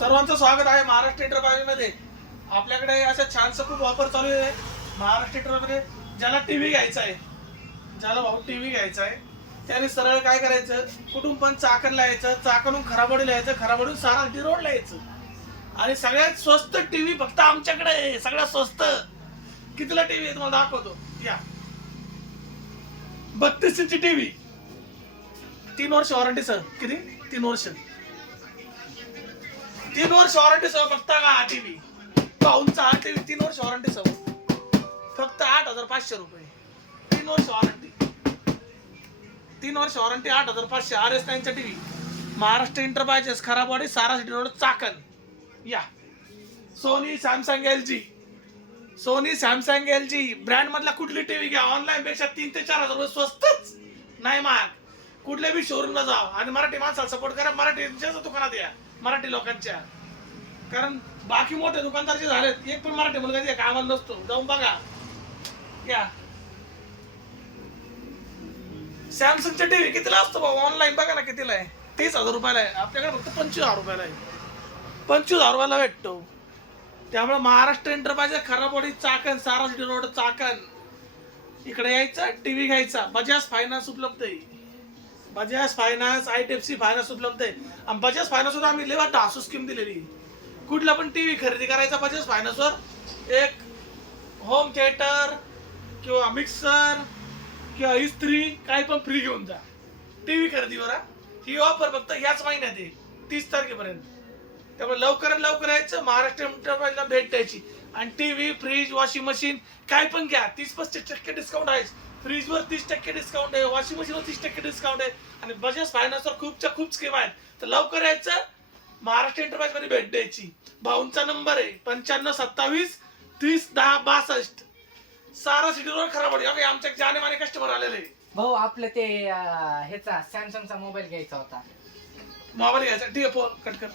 सर्वांचं स्वागत आहे महाराष्ट्र एंटरप्राइज मध्ये। आपल्याकडे असं छानसं खूप ऑफर चालू आहे महाराष्ट्र एंटरप्राइज मध्ये। ज्याला टीव्ही घ्यायचा आहे, ज्याला भाऊ टीव्ही घ्यायचा आहे, त्याने सरळ काय करायचं, कुठून पण चाकणला यायचं, चाकणून खराबडीला यायचं, खराबडून साराटी रोडला यायचं आणि सगळ्यात स्वस्त टीव्ही फक्त आमच्याकडे आहे। सगळ्यात स्वस्त कितीला टीव्ही आहे तुम्हाला दाखवतो या। 32 इंची टीव्ही, 3 वर्ष वॉरंटी सर। किती? 3 वर्ष, 3 वर्ष वॉरंटी सह फक्त का टीव्ही पाऊनचा हा टीव्ही 3 वर्ष वॉरंटी सह फक्त 8,500 रुपये। 3 वर्ष वॉरंटी, 3 वर्ष warranty 8,500। RS9 TV Maharashtra enterprises, Kharabwadi, Sara City road, Chakan या। Sony, Samsung, LG, Sony, Samsung, LG brand मधला कुठली टीव्ही घ्या, ऑनलाईन पेक्षा 3 ते 4 हजार रुपये स्वस्तच, नाही महाग। कुठल्या बी शोरूमला जा आणि मराठी माणसाला सपोर्ट करा, मराठीच्या दुकानात या, मराठी लोकांच्या। कारण बाकी मोठे दुकानदार जे झालेत, एक पण मराठी मुलगा जे कामाला नसतो, जाऊन बघा या। सॅमसंगचा टीव्ही कितीला असतो भाऊ? ऑनलाईन बघा ना कितीला आहे, 30,000 रुपयाला आहे। आपल्याकडे फक्त 25,000 रुपयाला आहे, 25,000 रुपयाला भेटतो। त्यामुळे महाराष्ट्र एंटरप्राइज, खराबवाडी, चाकण, सारासिटी रोड, चाकण इकडे यायचं, टीव्ही घ्यायचा। बजाज फायनान्स उपलब्ध आहे, बजाज फायनान्स, IDFC फायनान्स उपलब्ध आहे। आणि बजाज फायनान्स वर आम्ही लेवा डासू स्कीम दिलेली। कुठला पण टीव्ही खरेदी करायचा बजाज फायनान्स वर, एक होम थिएटर किंवा मिक्सर किंवा इस्त्री काही पण फ्री घेऊन जा टीव्ही खरेदीवर। ही ऑफर फक्त याच महिन्यात आहे, 30 तारखेपर्यंत। त्यामुळे लवकरात लवकर यायचं, महाराष्ट्र एंटरप्राइजला भेट द्यायची आणि टीव्ही, फ्रीज, वॉशिंग मशीन काही पण घ्या, 30-35% डिस्काउंट आहे। फ्रीजवर 30% डिस्काउंट आहे, वॉशिंग मशीनवर 30% डिस्काउंट आहे आणि बजाज फायनान्सवर खूपच्या खूप स्कीम आहेत। तर लवकर यायचं, महाराष्ट्र एंटरप्राइज मध्ये भेट द्यायची। भाऊंचा नंबर आहे 9527301062, सारासिटी रोड, खराबवाडी। आमच्या जानेमाने कस्टमर आलेले। भाऊ आपलं ते ह्याचा सॅमसंगचा मोबाईल घ्यायचा होता। मोबाईल घ्यायचा, ठीक आहे, फोन कट कर।